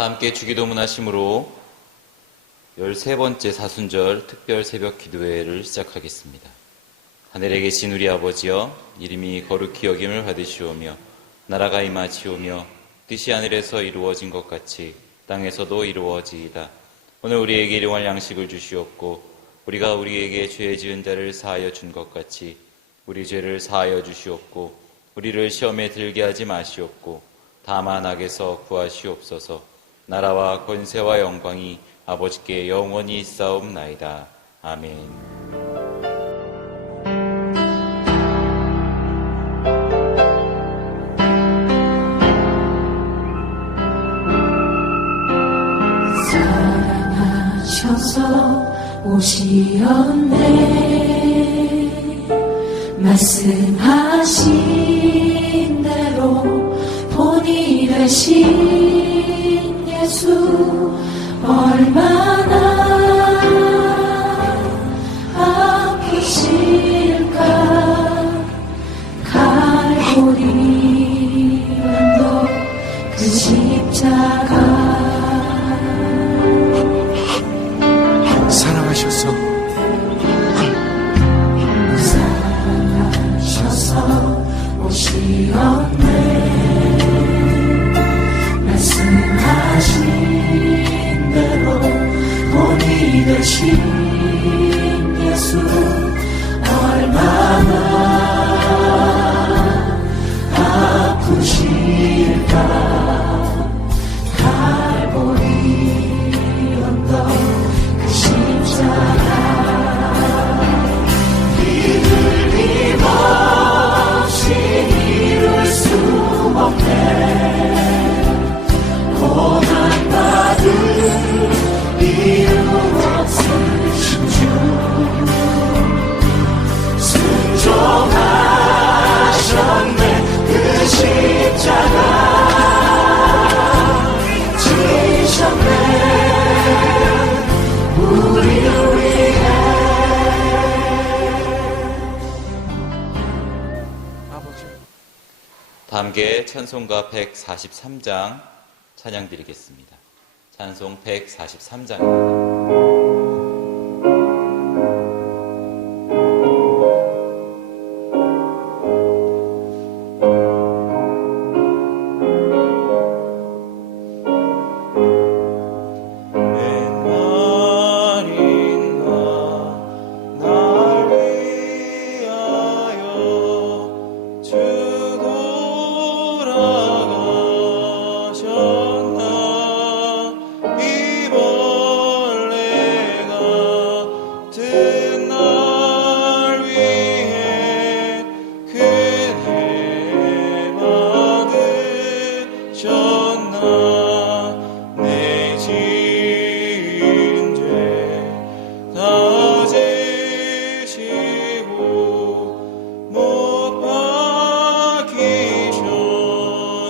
다 함께 주기도문 하심으로 13번째 사순절 특별 새벽 기도회를 시작하겠습니다. 하늘에 계신 우리 아버지여, 이름이 거룩히 여김을 받으시오며 나라가 임하시오며 뜻이 하늘에서 이루어진 것 같이 땅에서도 이루어지이다. 오늘 우리에게 일용할 양식을 주시옵고 우리가 우리에게 죄 지은 자를 사하여 준 것 같이 우리 죄를 사하여 주시옵고 우리를 시험에 들게 하지 마시옵고 다만 악에서 구하시옵소서. 나라와 권세와 영광이 아버지께 영원히 있사옵나이다. 아멘. 사랑하셔서 오시었네. 말씀하신 대로 본이 되신 예수, 얼마나 아프실까. 갈보리 언덕 그 십자가 사랑하셔서 오시었네. 말씀하신 대로 본이 되신 예수, 얼마나 아프실까. 갈보리 언덕 그 십자가 이들 힘없이 이룰 수 없네. 고난받은 이유 없으신 주, 순종하셨네. 그 십자가 지셨네. 우리를 위해. 다 함께 찬송가 143장 찬양 드리겠습니다. 찬송 143장입니다. 지시고 1 마린 나 나를 위하여 죽도록 하셨나. 이 벌레가 든 날 위해 그대 받으셨나. 내 죄 인죄 다 지시고 못 박히셨네. 1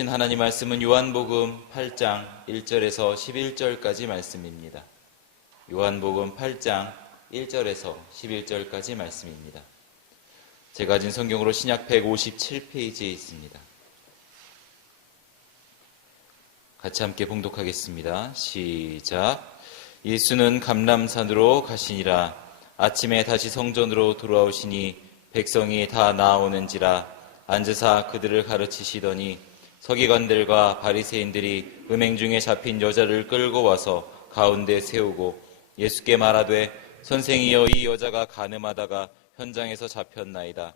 주신 하나님 말씀은 요한복음 8장 1절에서 11절까지 말씀입니다. 요한복음 8장 1절에서 11절까지 말씀입니다. 제가 가진 성경으로 신약 157페이지에 있습니다. 같이 함께 봉독하겠습니다. 시작. 예수는 감람산으로 가시니라. 아침에 다시 성전으로 돌아오시니 백성이 다 나아오는지라. 앉으사 그들을 가르치시더니 서기관들과 바리새인들이 음행 중에 잡힌 여자를 끌고 와서 가운데 세우고 예수께 말하되 선생이여, 이 여자가 간음하다가 현장에서 잡혔나이다.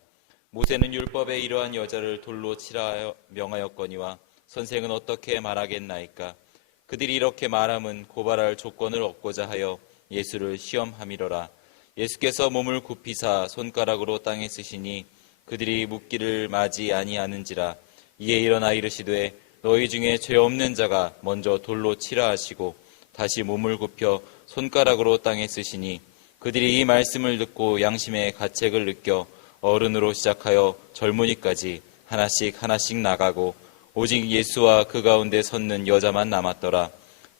모세는 율법에 이러한 여자를 돌로 치라 명하였거니와 선생은 어떻게 말하겠나이까? 그들이 이렇게 말함은 고발할 조건을 얻고자 하여 예수를 시험함이로라. 예수께서 몸을 굽히사 손가락으로 땅에 쓰시니 그들이 묻기를 마지 아니하는지라. 이에 일어나 이르시되 너희 중에 죄 없는 자가 먼저 돌로 치라 하시고 다시 몸을 굽혀 손가락으로 땅에 쓰시니 그들이 이 말씀을 듣고 양심의 가책을 느껴 어른으로 시작하여 젊은이까지 하나씩 나가고 오직 예수와 그 가운데 섰는 여자만 남았더라.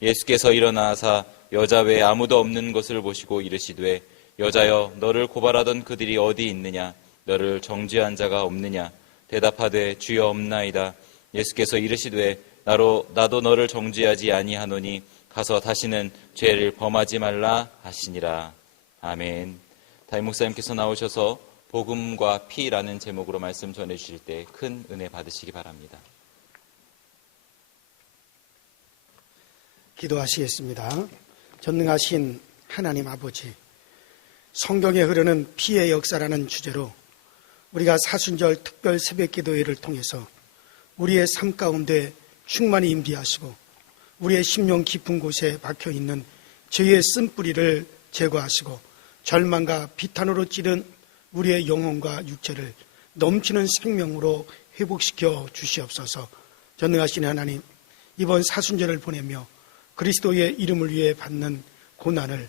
예수께서 일어나사 여자 외에 아무도 없는 것을 보시고 이르시되 여자여, 너를 고발하던 그들이 어디 있느냐? 너를 정죄한 자가 없느냐? 대답하되 주여 없나이다. 예수께서 이르시되 나도 너를 정죄하지 아니하노니 가서 다시는 죄를 범하지 말라 하시니라. 아멘. 담임 목사님께서 나오셔서 복음과 피라는 제목으로 말씀 전해주실 때 큰 은혜 받으시기 바랍니다. 기도하시겠습니다. 전능하신 하나님 아버지, 성경에 흐르는 피의 역사라는 주제로 우리가 사순절 특별 새벽 기도회를 통해서 우리의 삶 가운데 충만히 임재하시고 우리의 심령 깊은 곳에 박혀있는 죄의 쓴뿌리를 제거하시고 절망과 비탄으로 찌른 우리의 영혼과 육체를 넘치는 생명으로 회복시켜 주시옵소서. 전능하신 하나님, 이번 사순절을 보내며 그리스도의 이름을 위해 받는 고난을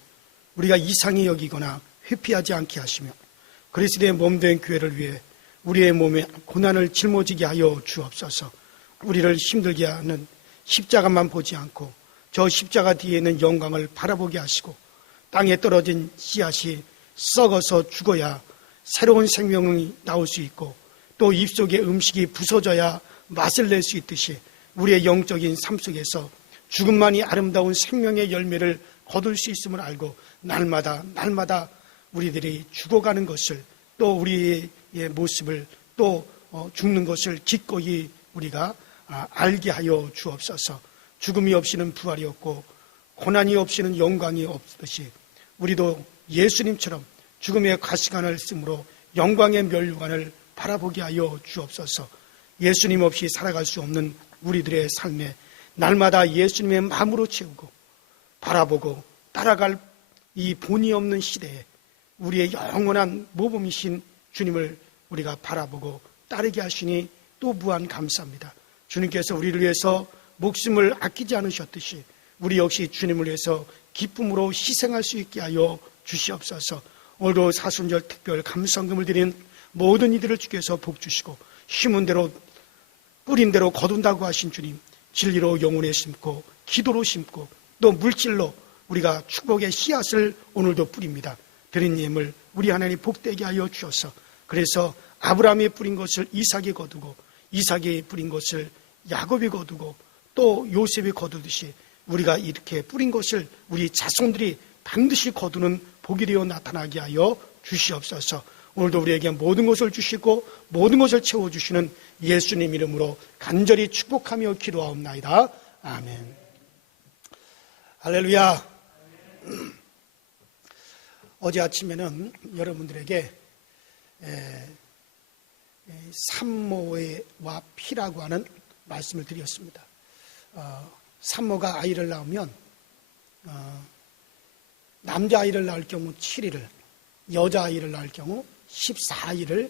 우리가 이상히 여기거나 회피하지 않게 하시며 그리스도의 몸된 교회를 위해 우리의 몸에 고난을 짊어지게 하여 주옵소서. 우리를 힘들게 하는 십자가만 보지 않고 저 십자가 뒤에 있는 영광을 바라보게 하시고 땅에 떨어진 씨앗이 썩어서 죽어야 새로운 생명이 나올 수 있고 또 입속의 음식이 부서져야 맛을 낼 수 있듯이 우리의 영적인 삶 속에서 죽음만이 아름다운 생명의 열매를 거둘 수 있음을 알고 날마다 우리들이 죽어가는 것을 또 우리의 모습을 또 죽는 것을 기꺼이 우리가 알게 하여 주옵소서. 죽음이 없이는 부활이 없고 고난이 없이는 영광이 없듯이 우리도 예수님처럼 죽음의 가시관을 쓰므로 영광의 면류관을 바라보게 하여 주옵소서. 예수님 없이 살아갈 수 없는 우리들의 삶에 날마다 예수님의 마음으로 채우고 바라보고 따라갈 이 본이 없는 시대에 우리의 영원한 모범이신 주님을 우리가 바라보고 따르게 하시니 또 무한 감사합니다. 주님께서 우리를 위해서 목숨을 아끼지 않으셨듯이 우리 역시 주님을 위해서 기쁨으로 희생할 수 있게 하여 주시옵소서. 오늘도 사순절 특별 감성금을 드린 모든 이들을 주께서 복 주시고 심은 대로 뿌린 대로 거둔다고 하신 주님, 진리로 영혼에 심고 기도로 심고 또 물질로 우리가 축복의 씨앗을 오늘도 뿌립니다. 드린 예물 우리 하나님 복되게 하여 주셔서 그래서 아브라함이 뿌린 것을 이삭이 거두고 이삭이 뿌린 것을 야곱이 거두고 또 요셉이 거두듯이 우리가 이렇게 뿌린 것을 우리 자손들이 반드시 거두는 복이 되어 나타나게 하여 주시옵소서. 오늘도 우리에게 모든 것을 주시고 모든 것을 채워주시는 예수님 이름으로 간절히 축복하며 기도하옵나이다. 아멘. 할렐루야. 어제 아침에는 여러분들에게 산모와 피라고 하는 말씀을 드렸습니다. 산모가 아이를 낳으면 남자아이를 낳을 경우 7일을, 여자아이를 낳을 경우 14일을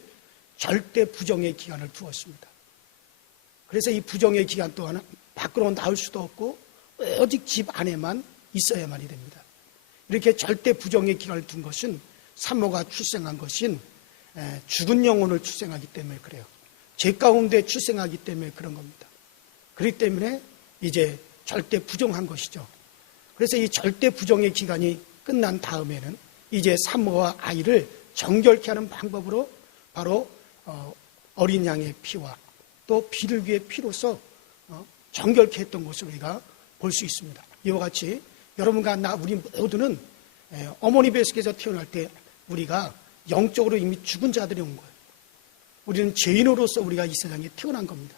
절대 부정의 기간을 두었습니다. 그래서 이 부정의 기간 동안은 밖으로 나올 수도 없고 오직 집 안에만 있어야만이 됩니다. 이렇게 절대 부정의 기간을 둔 것은 산모가 출생한 것은 죽은 영혼을 출생하기 때문에 그래요. 죄 가운데 출생하기 때문에 그런 겁니다. 그렇기 때문에 이제 절대 부정한 것이죠. 그래서 이 절대 부정의 기간이 끝난 다음에는 이제 산모와 아이를 정결케 하는 방법으로 바로 어린 양의 피와 또 비둘기의 피로서 정결케 했던 것을 우리가 볼 수 있습니다. 이와 같이 여러분과 나 우리 모두는 어머니 뱃속에서 태어날 때 우리가 영적으로 이미 죽은 자들이 온 거예요. 우리는 죄인으로서 우리가 이 세상에 태어난 겁니다.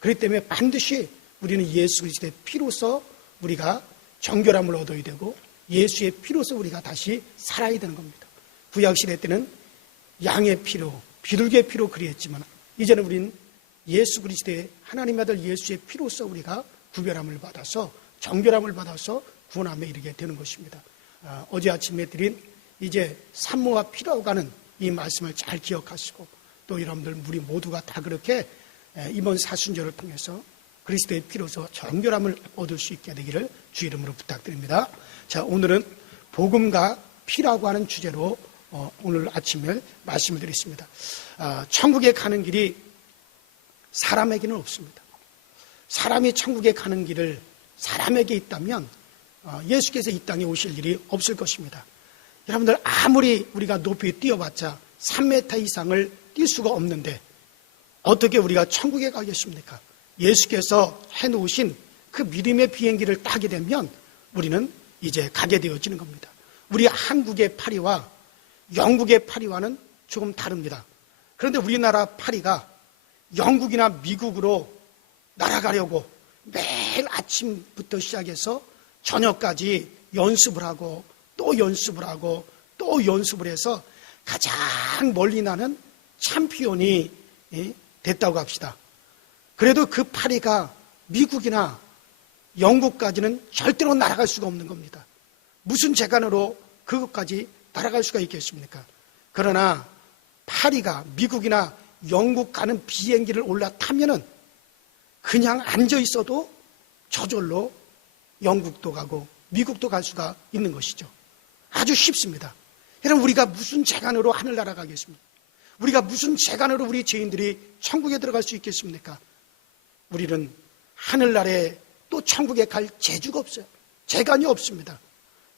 그렇기 때문에 반드시 우리는 예수 그리스도의 피로서 우리가 정결함을 얻어야 되고 예수의 피로서 우리가 다시 살아야 되는 겁니다. 구약시대 때는 양의 피로, 비둘기의 피로 그리했지만 이제는 우리는 예수 그리스도의 하나님의 아들 예수의 피로서 우리가 구별함을 받아서 정결함을 받아서 구원함에 이르게 되는 것입니다. 어제 아침에 드린 이제 산모와 피라고 하는 이 말씀을 잘 기억하시고 또 여러분들 우리 모두가 다 그렇게 이번 사순절을 통해서 그리스도의 피로서 정결함을 얻을 수 있게 되기를 주 이름으로 부탁드립니다. 자, 오늘은 복음과 피라고 하는 주제로 오늘 아침에 말씀을 드리겠습니다. 천국에 가는 길이 사람에게는 없습니다. 사람이 천국에 가는 길을 사람에게 있다면 예수께서 이 땅에 오실 일이 없을 것입니다. 여러분들 아무리 우리가 높이 뛰어봤자 3m 이상을 뛸 수가 없는데 어떻게 우리가 천국에 가겠습니까? 예수께서 해놓으신 그 믿음의 비행기를 타게 되면 우리는 이제 가게 되어지는 겁니다. 우리 한국의 파리와 영국의 파리와는 조금 다릅니다. 그런데 우리나라 파리가 영국이나 미국으로 날아가려고 매일 아침부터 시작해서 저녁까지 연습을 하고 또 연습을 하고 또 연습을 해서 가장 멀리 나는 챔피언이 됐다고 합시다. 그래도 그 파리가 미국이나 영국까지는 절대로 날아갈 수가 없는 겁니다. 무슨 재간으로 그것까지 날아갈 수가 있겠습니까? 그러나 파리가 미국이나 영국 가는 비행기를 올라타면은 그냥 앉아 있어도 저절로 영국도 가고 미국도 갈 수가 있는 것이죠. 아주 쉽습니다. 여러분 우리가 무슨 재간으로 하늘 날아가겠습니까? 우리가 무슨 재간으로 우리 죄인들이 천국에 들어갈 수 있겠습니까? 우리는 하늘나라에 또 천국에 갈 재주가 없어요. 재간이 없습니다.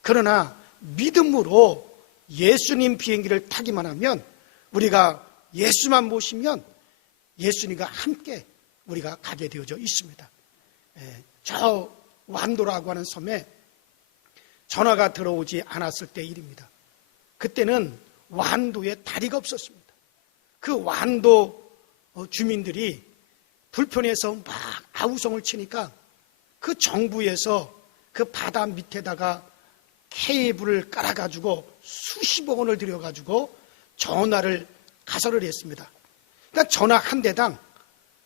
그러나 믿음으로 예수님 비행기를 타기만 하면 우리가 예수만 모시면 예수님과 함께 우리가 가게 되어져 있습니다. 저 완도라고 하는 섬에 전화가 들어오지 않았을 때 일입니다. 그때는 완도에 다리가 없었습니다. 그 완도 주민들이 불편해서 막 아우성을 치니까 그 정부에서 그 바다 밑에다가 케이블을 깔아가지고 수십억 원을 들여가지고 전화를 가설을 했습니다. 그러니까 전화 한 대당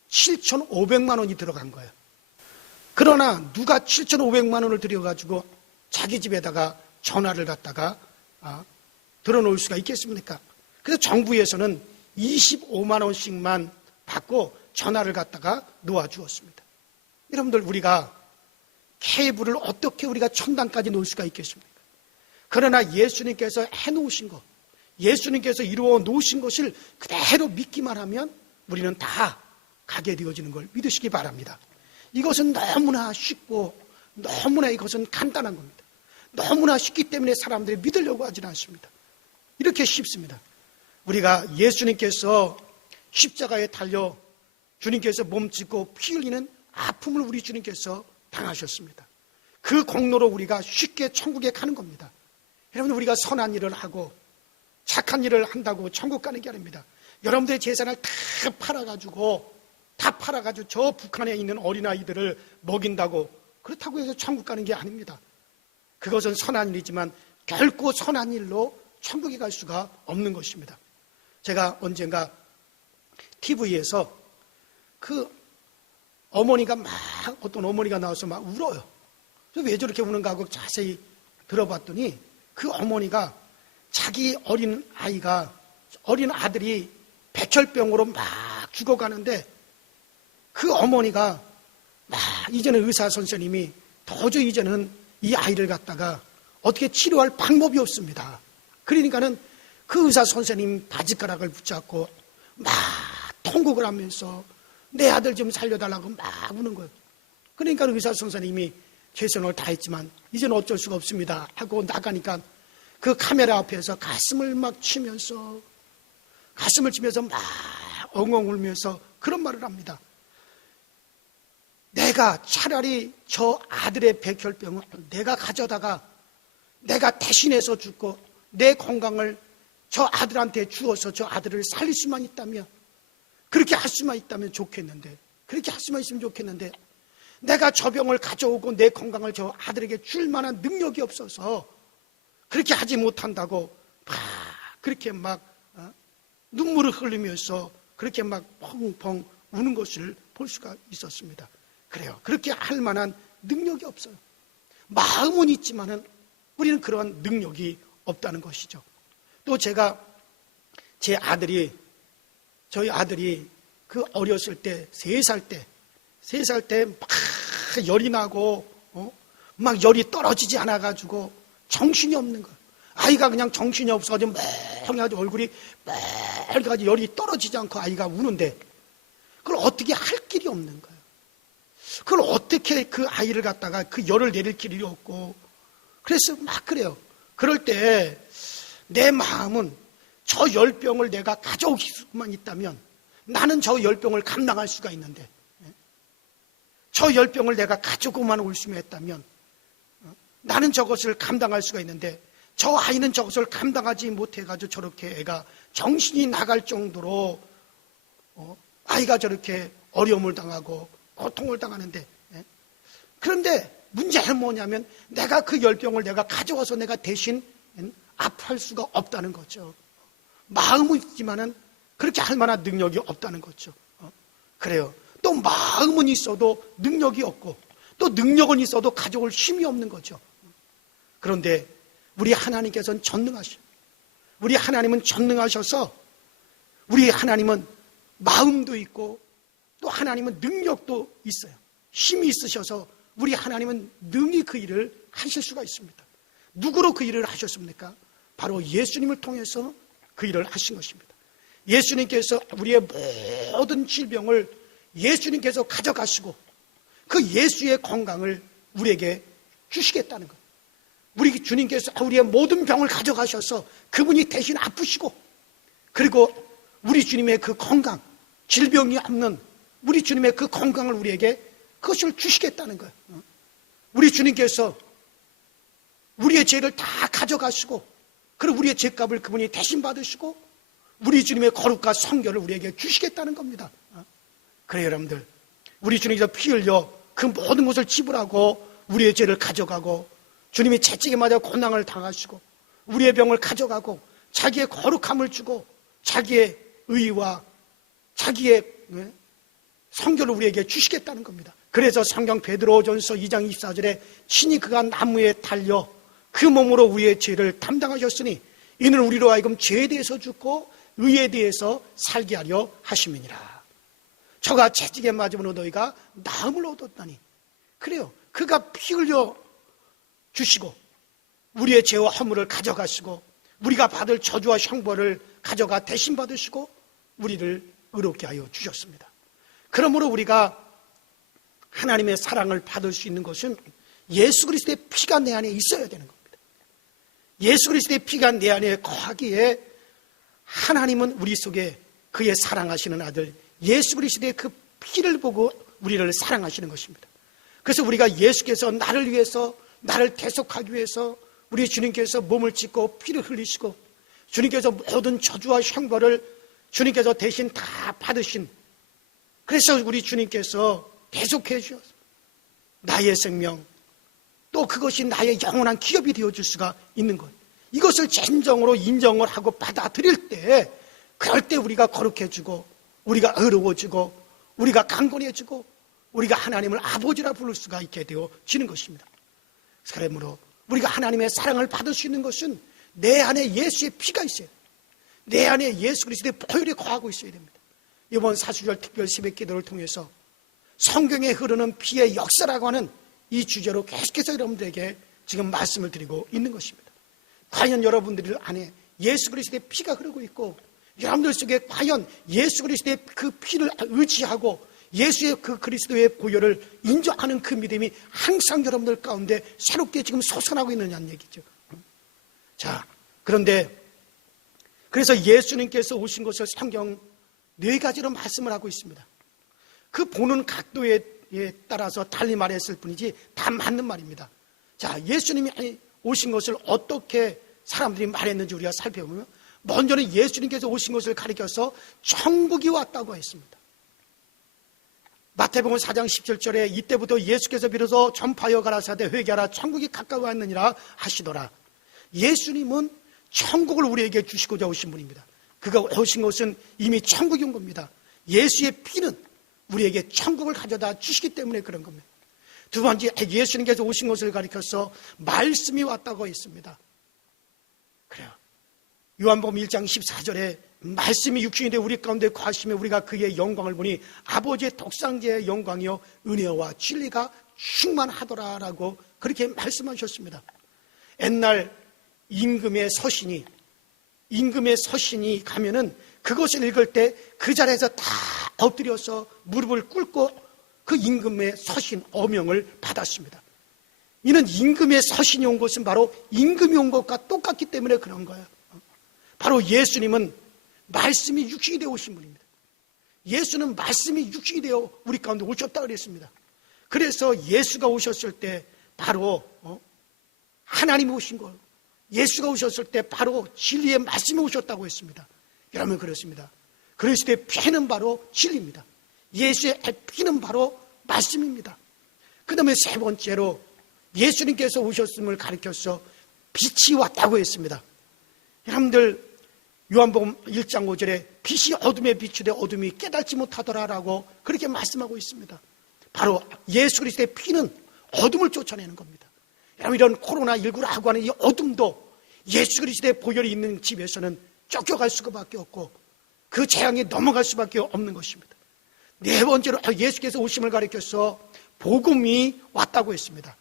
7,500만 원이 들어간 거예요. 그러나 누가 7,500만 원을 들여가지고 자기 집에다가 전화를 갖다가 들어놓을 수가 있겠습니까? 그래서 정부에서는 25만 원씩만 받고 전화를 갖다가 놓아주었습니다. 여러분들 우리가 케이블을 어떻게 우리가 천당까지 놓을 수가 있겠습니까? 그러나 예수님께서 해놓으신 것, 예수님께서 이루어 놓으신 것을 그대로 믿기만 하면 우리는 다 가게 되어지는 걸 믿으시기 바랍니다. 이것은 너무나 쉽고 너무나 이것은 간단한 겁니다. 너무나 쉽기 때문에 사람들이 믿으려고 하지는 않습니다. 이렇게 쉽습니다. 우리가 예수님께서 십자가에 달려 주님께서 몸짓고 피 흘리는 아픔을 우리 주님께서 당하셨습니다. 그 공로로 우리가 쉽게 천국에 가는 겁니다. 여러분 우리가 선한 일을 하고 착한 일을 한다고 천국 가는 게 아닙니다. 여러분들의 재산을 다 팔아가지고 저 북한에 있는 어린아이들을 먹인다고 그렇다고 해서 천국 가는 게 아닙니다. 그것은 선한 일이지만 결코 선한 일로 천국에 갈 수가 없는 것입니다. 제가 언젠가 TV에서 그 어머니가 어떤 어머니가 나와서 막 울어요. 왜 저렇게 우는가 하고 자세히 들어봤더니 그 어머니가 자기 어린 아들이 백혈병으로 막 죽어가는데 그 어머니가 이제는 의사 선생님이 도저히 이제는 이 아이를 갖다가 어떻게 치료할 방법이 없습니다. 그러니까는 그 의사 선생님 바지가락을 붙잡고 막 통곡을 하면서 내 아들 좀 살려달라고 막 우는 거예요. 그러니까 의사 선생님이 최선을 다했지만 이제는 어쩔 수가 없습니다 하고 나가니까 그 카메라 앞에서 가슴을 치면서 막 엉엉 울면서 그런 말을 합니다. 내가 차라리 저 아들의 백혈병을 내가 가져다가 내가 대신해서 죽고 내 건강을 저 아들한테 주어서 저 아들을 살릴 수만 있다면, 그렇게 할 수만 있다면 좋겠는데, 그렇게 할 수만 있으면 좋겠는데, 내가 저 병을 가져오고 내 건강을 저 아들에게 줄 만한 능력이 없어서 그렇게 하지 못한다고 그렇게 막 눈물을 흘리면서 그렇게 막 펑펑 우는 것을 볼 수가 있었습니다. 그래요. 그렇게 할 만한 능력이 없어요. 마음은 있지만은 우리는 그런 능력이 없다는 것이죠. 또 제가 저희 아들이 그 어렸을 때 3살 때 막 열이 나고 막 열이 떨어지지 않아가지고 정신이 없는 거예요. 아이가 그냥 정신이 없어가지고 맹해가지고 얼굴이 빨개가지고 열이 떨어지지 않고 아이가 우는데 그걸 어떻게 할 길이 없는 거예요. 그걸 어떻게 그 아이를 갖다가 그 열을 내릴 길이 없고, 그래서 막 그래요. 그럴 때 내 마음은 저 열병을 내가 가져오기 수만 있다면 나는 저 열병을 감당할 수가 있는데, 저 열병을 내가 가지고만 올 수만 있다면 나는 저것을 감당할 수가 있는데, 저 아이는 저것을 감당하지 못해가지고 저렇게 애가 정신이 나갈 정도로 아이가 저렇게 어려움을 당하고 고통을 당하는데, 그런데 문제는 뭐냐면 내가 그 열병을 내가 가져와서 내가 대신 아파할 수가 없다는 거죠. 마음은 있지만은 그렇게 할 만한 능력이 없다는 거죠. 그래요. 또 마음은 있어도 능력이 없고, 또 능력은 있어도 가져올 힘이 없는 거죠. 그런데 우리 하나님께서는 전능하셔. 우리 하나님은 전능하셔서 우리 하나님은 마음도 있고 또 하나님은 능력도 있어요. 힘이 있으셔서 우리 하나님은 능히 그 일을 하실 수가 있습니다. 누구로 그 일을 하셨습니까? 바로 예수님을 통해서 그 일을 하신 것입니다. 예수님께서 우리의 모든 질병을 예수님께서 가져가시고 그 예수의 건강을 우리에게 주시겠다는 것. 우리 주님께서 우리의 모든 병을 가져가셔서 그분이 대신 아프시고, 그리고 우리 주님의 그 건강, 질병이 없는 우리 주님의 그 건강을 우리에게 그것을 주시겠다는 거예요. 우리 주님께서 우리의 죄를 다 가져가시고, 그리고 우리의 죄값을 그분이 대신 받으시고 우리 주님의 거룩과 성결을 우리에게 주시겠다는 겁니다. 그래요, 여러분들. 우리 주님께서 피 흘려 그 모든 것을 지불하고 우리의 죄를 가져가고 주님이 채찍에 맞아 고난을 당하시고 우리의 병을 가져가고 자기의 거룩함을 주고 자기의 의와 자기의 성결을 우리에게 주시겠다는 겁니다. 그래서 성경 베드로전서 2장 24절에 친히 그가 나무에 달려 그 몸으로 우리의 죄를 담당하셨으니 이는 우리로 하여금 죄에 대해서 죽고 의에 대해서 살게 하려 하심이니라. 저가 채찍에 맞으면 너희가 나음을 얻었다니. 그래요. 그가 피 흘려 주시고 우리의 죄와 허물을 가져가시고 우리가 받을 저주와 형벌을 가져가 대신 받으시고 우리를 의롭게 하여 주셨습니다. 그러므로 우리가 하나님의 사랑을 받을 수 있는 것은 예수 그리스도의 피가 내 안에 있어야 되는 겁니다. 예수 그리스도의 피가 내 안에 거하기에 하나님은 우리 속에 그의 사랑하시는 아들 예수 그리스도의 그 피를 보고 우리를 사랑하시는 것입니다. 그래서 우리가 예수께서 나를 위해서 나를 대속하기 위해서 우리 주님께서 몸을 찢고 피를 흘리시고 주님께서 모든 저주와 형벌을 주님께서 대신 다 받으신, 그래서 우리 주님께서 대속해 주셔서 나의 생명 또 그것이 나의 영원한 기업이 되어줄 수가 있는 것, 이것을 진정으로 인정을 하고 받아들일 때, 그럴 때 우리가 거룩해지고 우리가 의로워지고 우리가 강건해지고 우리가 하나님을 아버지라 부를 수가 있게 되어지는 것입니다. 그러므로 우리가 하나님의 사랑을 받을 수 있는 것은 내 안에 예수의 피가 있어요. 내 안에 예수 그리스도의 보혈이 거하고 있어야 됩니다. 이번 사순절 특별 새벽 기도를 통해서 성경에 흐르는 피의 역사라고 하는 이 주제로 계속해서 여러분들에게 지금 말씀을 드리고 있는 것입니다. 과연 여러분들 안에 예수 그리스도의 피가 흐르고 있고 여러분들 속에 과연 예수 그리스도의 그 피를 의지하고 예수의 그 그리스도의 보혈을 인정하는 그 믿음이 항상 여러분들 가운데 새롭게 지금 솟아나고 있느냐는 얘기죠. 자, 그런데 그래서 예수님께서 오신 것을 성경 4가지로 말씀을 하고 있습니다. 그 보는 각도에 따라서 달리 말했을 뿐이지 다 맞는 말입니다. 자, 예수님이 오신 것을 어떻게 사람들이 말했는지 우리가 살펴보면, 먼저는 예수님께서 오신 것을 가리켜서 천국이 왔다고 했습니다. 마태복음 4장 17절에 이때부터 예수께서 비로소 전파하여 가라사대 회개하라 천국이 가까워 왔느니라 하시더라. 예수님은 천국을 우리에게 주시고자 오신 분입니다. 그가 오신 것은 이미 천국이 온 겁니다. 예수의 피는 우리에게 천국을 가져다 주시기 때문에 그런 겁니다. 두 번째, 예수님께서 오신 것을 가리켜서 말씀이 왔다고 했습니다. 그래요. 요한복음 1장 14절에 말씀이 육신이 되어 우리 가운데 거하시며 우리가 그의 영광을 보니 아버지의 독생자의 영광이요 은혜와 진리가 충만하더라라고 그렇게 말씀하셨습니다. 옛날 임금의 서신이 가면은 그것을 읽을 때 그 자리에서 다 엎드려서 무릎을 꿇고 그 임금의 서신 어명을 받았습니다. 이는 임금의 서신이 온 것은 바로 임금이 온 것과 똑같기 때문에 그런 거예요. 바로 예수님은 말씀이 육신이 되어 오신 분입니다. 예수는 말씀이 육신이 되어 우리 가운데 오셨다 그랬습니다. 그래서 예수가 오셨을 때 바로 하나님이 오신 거예요. 예수가 오셨을 때 바로 진리의 말씀이 오셨다고 했습니다. 여러분, 그렇습니다. 그리스도의 피는 바로 진리입니다. 예수의 피는 바로 말씀입니다. 그 다음에 세 번째로 예수님께서 오셨음을 가리켜서 빛이 왔다고 했습니다. 여러분들 요한복음 1장 5절에 빛이 어둠에 비추되 어둠이 깨닫지 못하더라라고 그렇게 말씀하고 있습니다. 바로 예수 그리스도의 피는 어둠을 쫓아내는 겁니다. 여러분, 이런 코로나19라고 하는 이 어둠도 예수 그리스도의 보혈이 있는 집에서는 쫓겨갈 수밖에 없고 그 재앙에 넘어갈 수밖에 없는 것입니다. 네 번째로 예수께서 오심을 가리켜서 복음이 왔다고 했습니다.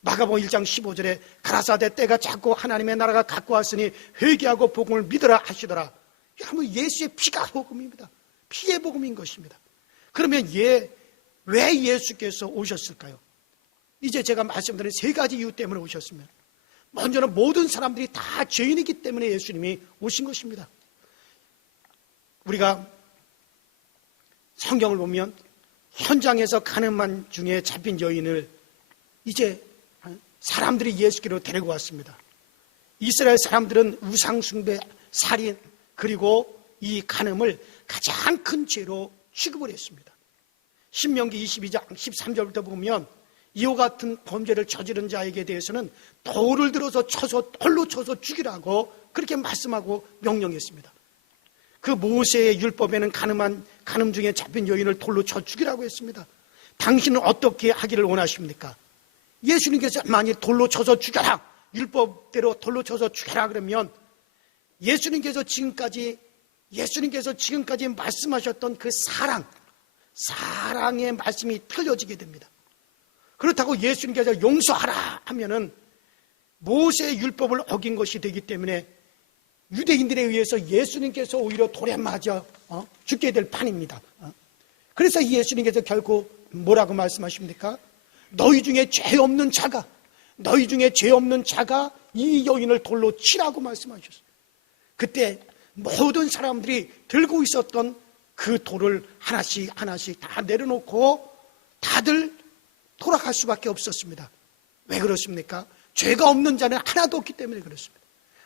마가복음 1장 15절에 가라사대 때가 찼고 하나님의 나라가 갖고 왔으니 회개하고 복음을 믿으라 하시더라. 여러분, 예수의 피가 복음입니다. 피의 복음인 것입니다. 그러면 왜 예수께서 오셨을까요? 이제 제가 말씀드린 3가지 이유 때문에 오셨으면, 먼저는 모든 사람들이 다 죄인이기 때문에 예수님이 오신 것입니다. 우리가 성경을 보면 현장에서 가늠한 중에 잡힌 여인을 이제 사람들이 예수께로 데리고 왔습니다. 이스라엘 사람들은 우상숭배, 살인, 그리고 이 간음을 가장 큰 죄로 취급을 했습니다. 신명기 22장 13절부터 보면 이와 같은 범죄를 저지른 자에게 대해서는 돌을 들어서 돌로 쳐서 죽이라고 그렇게 말씀하고 명령했습니다. 그 모세의 율법에는 간음 중에 잡힌 여인을 돌로 쳐 죽이라고 했습니다. 당신은 어떻게 하기를 원하십니까? 예수님께서 만약 돌로 쳐서 죽여라, 율법대로 돌로 쳐서 죽여라 그러면 예수님께서 지금까지 말씀하셨던 그 사랑의 말씀이 틀려지게 됩니다. 그렇다고 예수님께서 용서하라 하면은 모세의 율법을 어긴 것이 되기 때문에 유대인들에 의해서 예수님께서 오히려 돌에 맞아 죽게 될 판입니다. 그래서 예수님께서 결국 뭐라고 말씀하십니까? 너희 중에 죄 없는 자가 이 여인을 돌로 치라고 말씀하셨어요. 그때 모든 사람들이 들고 있었던 그 돌을 하나씩 다 내려놓고 다들 돌아갈 수밖에 없었습니다. 왜 그렇습니까? 죄가 없는 자는 하나도 없기 때문에 그렇습니다.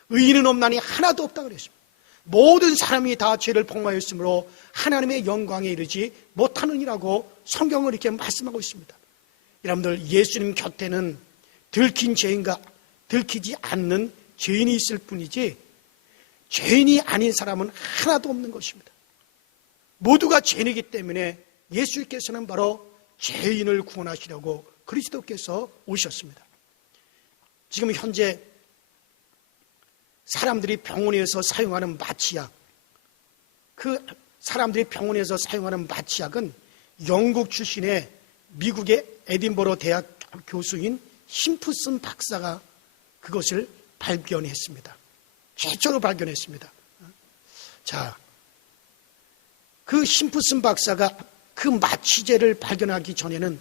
의인은 없나니 하나도 없다 그랬습니다. 모든 사람이 다 죄를 폭로하였으므로 하나님의 영광에 이르지 못하느니라고 성경은 이렇게 말씀하고 있습니다. 여러분들, 예수님 곁에는 들킨 죄인과 들키지 않는 죄인이 있을 뿐이지 죄인이 아닌 사람은 하나도 없는 것입니다. 모두가 죄인이기 때문에 예수께서는 바로 죄인을 구원하시려고 그리스도께서 오셨습니다. 지금 현재 사람들이 병원에서 사용하는 마취약, 그 사람들이 병원에서 사용하는 마취약은 영국 출신의 미국의 에딘버러 대학 교수인 심프슨 박사가 그것을 발견했습니다. 최초로 발견했습니다. 자, 그 심프슨 박사가 그 마취제를 발견하기 전에는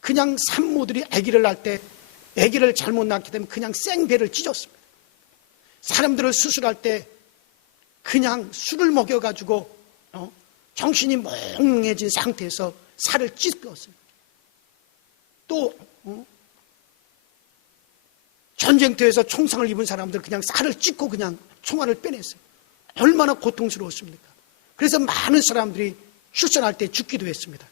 그냥 산모들이 아기를 낳을 때 아기를 잘못 낳게 되면 그냥 생배를 찢었습니다. 사람들을 수술할 때 그냥 술을 먹여가지고 정신이 몽롱해진 상태에서 살을 찢었습니다. 또 전쟁터에서 총상을 입은 사람들 그냥 살을 찢고 그냥 총알을 빼냈어요. 얼마나 고통스러웠습니까? 그래서 많은 사람들이 출산할 때 죽기도 했습니다.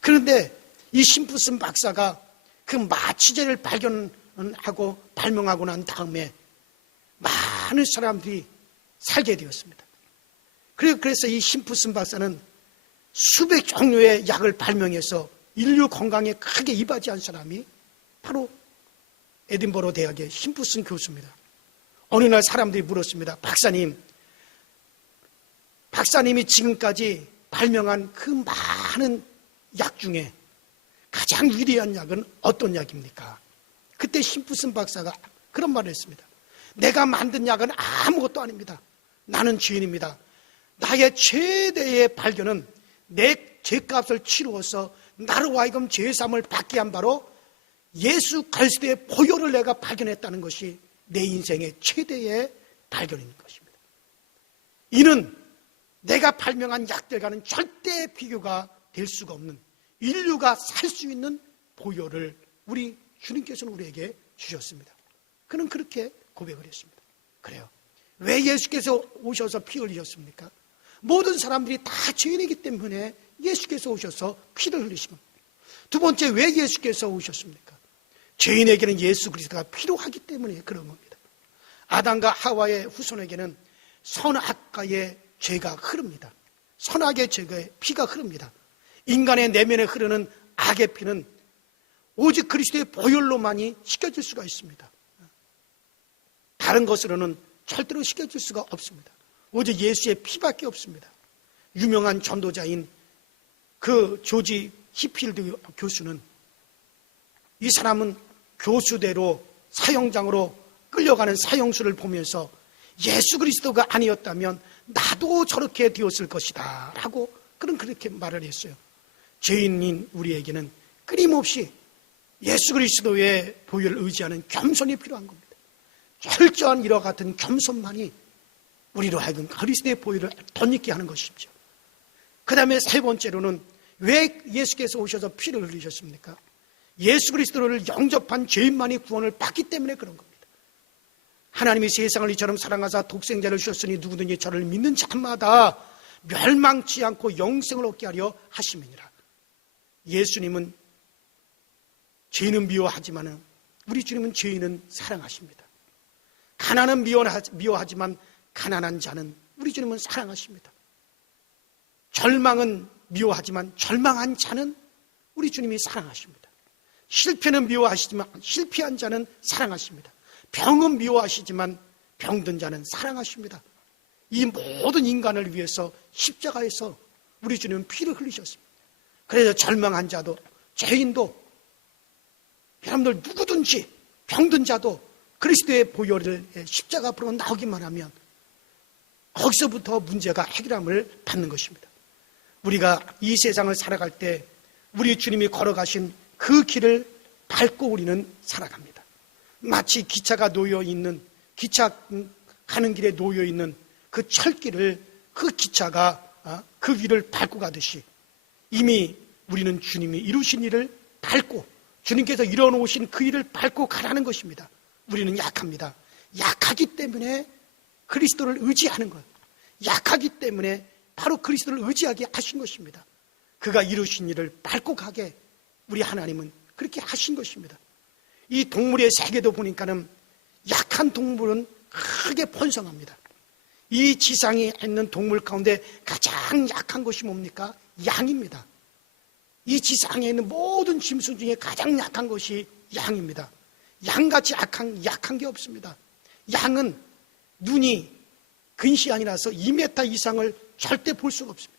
그런데 이 심프슨 박사가 그 마취제를 발견하고 발명하고 난 다음에 많은 사람들이 살게 되었습니다. 그래서 이 심프슨 박사는 수백 종류의 약을 발명해서 인류 건강에 크게 이바지한 사람이 바로 에딘버러 대학의 심프슨 교수입니다. 어느 날 사람들이 물었습니다. 박사님이 지금까지 발명한 그 많은 약 중에 가장 위대한 약은 어떤 약입니까? 그때 심프슨 박사가 그런 말을 했습니다. 내가 만든 약은 아무것도 아닙니다. 나는 죄인입니다. 나의 최대의 발견은 내 죄값을 치루어서 나로 하여금 죄사함을 받게 한 바로 예수 그리스도의 보혈을 내가 발견했다는 것이 내 인생의 최대의 발견인 것입니다. 이는 내가 발명한 약들과는 절대 비교가 될 수가 없는 인류가 살 수 있는 보혈을 우리 주님께서는 우리에게 주셨습니다. 그는 그렇게 고백을 했습니다. 그래요. 왜 예수께서 오셔서 피 흘리셨습니까? 모든 사람들이 다 죄인이기 때문에 예수께서 오셔서 피를 흘리시면. 두 번째, 왜 예수께서 오셨습니까? 죄인에게는 예수 그리스도가 필요하기 때문에 그런 겁니다. 아담과 하와의 후손에게는 선악과의 죄가 흐릅니다. 선악의 죄의 피가 흐릅니다. 인간의 내면에 흐르는 악의 피는 오직 그리스도의 보혈로만이 씻겨질 수가 있습니다. 다른 것으로는 절대로 씻겨질 수가 없습니다. 오직 예수의 피밖에 없습니다. 유명한 전도자인 그 조지 히필드 교수는, 이 사람은 교수대로 사형장으로 끌려가는 사형수를 보면서 예수 그리스도가 아니었다면 나도 저렇게 되었을 것이다 라고 그렇게 말을 했어요. 죄인인 우리에게는 끊임없이 예수 그리스도의 보혈을 의지하는 겸손이 필요한 겁니다. 철저한 이와 같은 겸손만이 우리로 하여금 그리스도의 보혈을 덧입게 하는 것이죠. 그 다음에 세 번째로는 왜 예수께서 오셔서 피를 흘리셨습니까? 예수 그리스도를 영접한 죄인만이 구원을 받기 때문에 그런 겁니다. 하나님이 세상을 이처럼 사랑하사 독생자를 주셨으니 누구든지 저를 믿는 자마다 멸망치 않고 영생을 얻게 하려 하심이니라. 예수님은 죄인은 미워하지만 우리 주님은 죄인은 사랑하십니다. 가난은 미워하지만 가난한 자는 우리 주님은 사랑하십니다. 절망은 미워하지만 절망한 자는 우리 주님이 사랑하십니다. 실패는 미워하시지만 실패한 자는 사랑하십니다. 병은 미워하시지만 병든 자는 사랑하십니다. 이 모든 인간을 위해서 십자가에서 우리 주님은 피를 흘리셨습니다. 그래서 절망한 자도 죄인도 여러분들 누구든지 병든 자도 그리스도의 보혈을 십자가 앞으로 나오기만 하면 거기서부터 문제가 해결함을 받는 것입니다. 우리가 이 세상을 살아갈 때 우리 주님이 걸어가신 그 길을 밟고 우리는 살아갑니다. 마치 기차가 놓여있는, 기차 가는 길에 놓여있는 그 철길을 그 기차가 그 위를 밟고 가듯이 이미 우리는 주님이 이루신 일을 밟고 주님께서 이뤄놓으신 그 일을 밟고 가라는 것입니다. 우리는 약합니다. 약하기 때문에 그리스도를 의지하는 것, 약하기 때문에 바로 그리스도를 의지하게 하신 것입니다. 그가 이루신 일을 밟고 가게 우리 하나님은 그렇게 하신 것입니다. 이 동물의 세계도 보니까는 약한 동물은 크게 번성합니다. 이 지상에 있는 동물 가운데 가장 약한 것이 뭡니까? 양입니다. 이 지상에 있는 모든 짐승 중에 가장 약한 것이 양입니다. 양같이 약한 게 없습니다. 양은 눈이 근시 아니라서 2m 이상을 절대 볼 수가 없습니다.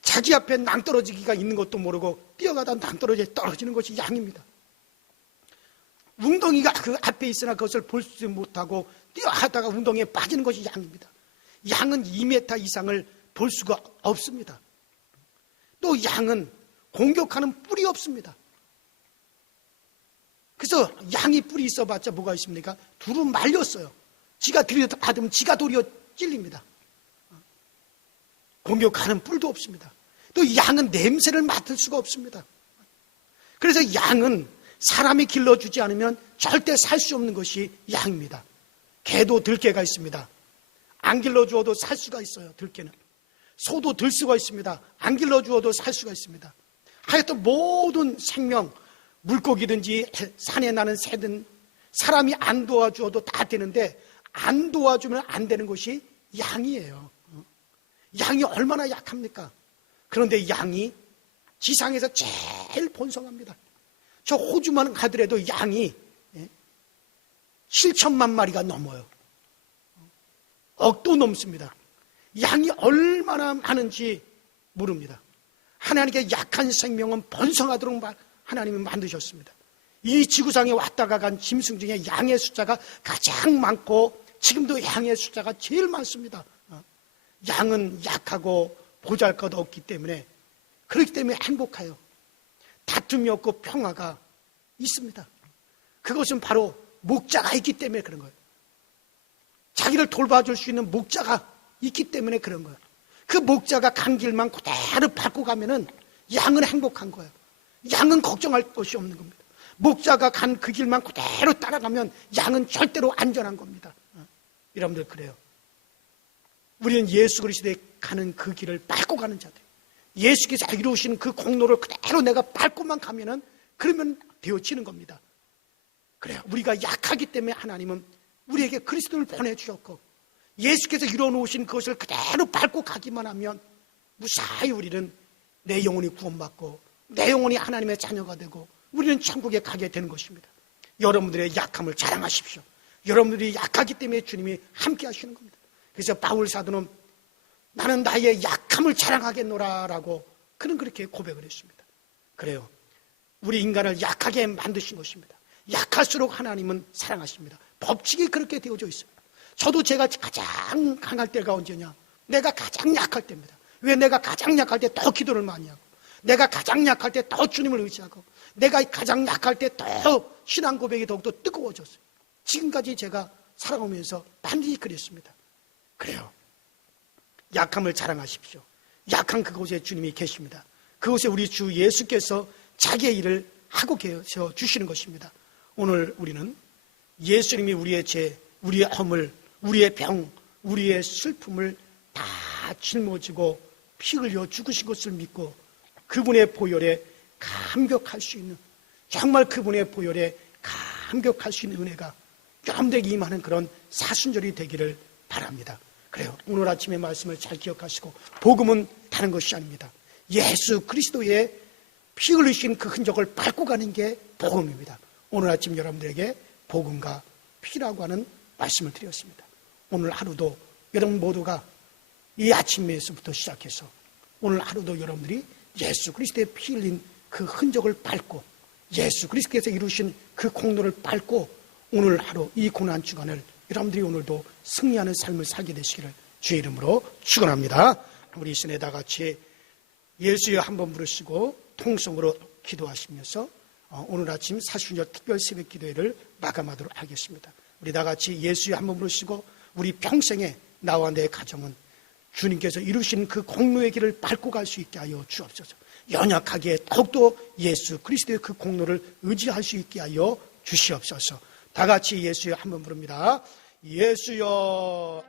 자기 앞에 낭떠러지기가 있는 것도 모르고 뛰어가다 낭떠러지에 떨어지는 것이 양입니다. 웅덩이가 그 앞에 있으나 그것을 보지 못하고 뛰어하다가 웅덩이에 빠지는 것이 양입니다. 양은 2m 이상을 볼 수가 없습니다. 또 양은 공격하는 뿔이 없습니다. 그래서 양이 뿔이 있어봤자 뭐가 있습니까? 두루 말렸어요. 지가 들여받으면 지가 도리어 찔립니다. 공격하는 뿔도 없습니다. 또 양은 냄새를 맡을 수가 없습니다. 그래서 양은 사람이 길러주지 않으면 절대 살 수 없는 것이 양입니다. 개도 들개가 있습니다. 안 길러주어도 살 수가 있어요. 들개는. 소도 들수가 있습니다. 안 길러주어도 살 수가 있습니다. 하여튼 모든 생명, 물고기든지 산에 나는 새든 사람이 안 도와주어도 다 되는데 안 도와주면 안 되는 것이 양이에요. 양이 얼마나 약합니까? 그런데 양이 지상에서 제일 번성합니다. 저 호주만 가더라도 양이 7천만 마리가 넘어요. 억도 넘습니다. 양이 얼마나 많은지 모릅니다. 하나님께 약한 생명은 번성하도록 하나님이 만드셨습니다. 이 지구상에 왔다가 간 짐승 중에 양의 숫자가 가장 많고 지금도 양의 숫자가 제일 많습니다. 양은 약하고 보잘것 없기 때문에 그렇기 때문에 행복해요. 다툼이 없고 평화가 있습니다. 그것은 바로 목자가 있기 때문에 그런 거예요. 자기를 돌봐줄 수 있는 목자가 있기 때문에 그런 거예요. 그 목자가 간 길만 그대로 밟고 가면은 양은 행복한 거예요. 양은 걱정할 것이 없는 겁니다. 목자가 간 그 길만 그대로 따라가면 양은 절대로 안전한 겁니다. 여러분들 그래요. 우리는 예수 그리스도에 가는 그 길을 밟고 가는 자들. 예수께서 이루신 그 공로를 그대로 내가 밟고만 가면은 그러면 되어지는 겁니다. 그래요. 우리가 약하기 때문에 하나님은 우리에게 그리스도를 보내주셨고 예수께서 이뤄놓으신 그것을 그대로 밟고 가기만 하면 무사히 우리는 내 영혼이 구원받고 내 영혼이 하나님의 자녀가 되고 우리는 천국에 가게 되는 것입니다. 여러분들의 약함을 자랑하십시오. 여러분들이 약하기 때문에 주님이 함께 하시는 겁니다. 그래서 바울 사도는 나는 나의 약함을 자랑하겠노라 라고 그는 그렇게 고백을 했습니다. 그래요. 우리 인간을 약하게 만드신 것입니다. 약할수록 하나님은 사랑하십니다. 법칙이 그렇게 되어져 있습니다. 저도 제가 가장 강할 때가 언제냐? 내가 가장 약할 때입니다. 왜 내가 가장 약할 때 더 기도를 많이 하고 내가 가장 약할 때 더 주님을 의지하고 내가 가장 약할 때 더 신앙 고백이 더욱더 뜨거워졌어요. 지금까지 제가 살아오면서 반드시 그랬습니다. 그래요. 약함을 자랑하십시오. 약한 그곳에 주님이 계십니다. 그곳에 우리 주 예수께서 자기의 일을 하고 계셔 주시는 것입니다. 오늘 우리는 예수님이 우리의 죄, 우리의 허물, 우리의 병, 우리의 슬픔을 다 짊어지고 피 흘려 죽으신 것을 믿고 그분의 보혈에 감격할 수 있는, 정말 그분의 보혈에 감격할 수 있는 은혜가 여러분들에게 임하는 그런 사순절이 되기를 바랍니다. 그래요. 오늘 아침의 말씀을 잘 기억하시고 복음은 다른 것이 아닙니다. 예수 그리스도의 피 흘리신 그 흔적을 밟고 가는 게 복음입니다. 오늘 아침 여러분들에게 복음과 피라고 하는 말씀을 드렸습니다. 오늘 하루도 여러분 모두가 이 아침에서부터 시작해서 오늘 하루도 여러분들이 예수 그리스도의 피 흘린 그 흔적을 밟고 예수 그리스도께서 이루신 그 공로를 밟고 오늘 하루 이 고난 주간을 여러분들이 오늘도 승리하는 삶을 살게 되시기를 주의 이름으로 축원합니다. 우리 이 시간에 다 같이 예수여 한번 부르시고 통성으로 기도하시면서 오늘 아침 사순절 특별 새벽 기도회를 마감하도록 하겠습니다. 우리 다 같이 예수여 한번 부르시고 우리 평생에 나와 내 가정은 주님께서 이루신 그 공로의 길을 밟고 갈 수 있게 하여 주옵소서. 연약하게 더욱더 예수 그리스도의 그 공로를 의지할 수 있게 하여 주시옵소서. 다 같이 예수여 한번 부릅니다. 예수여.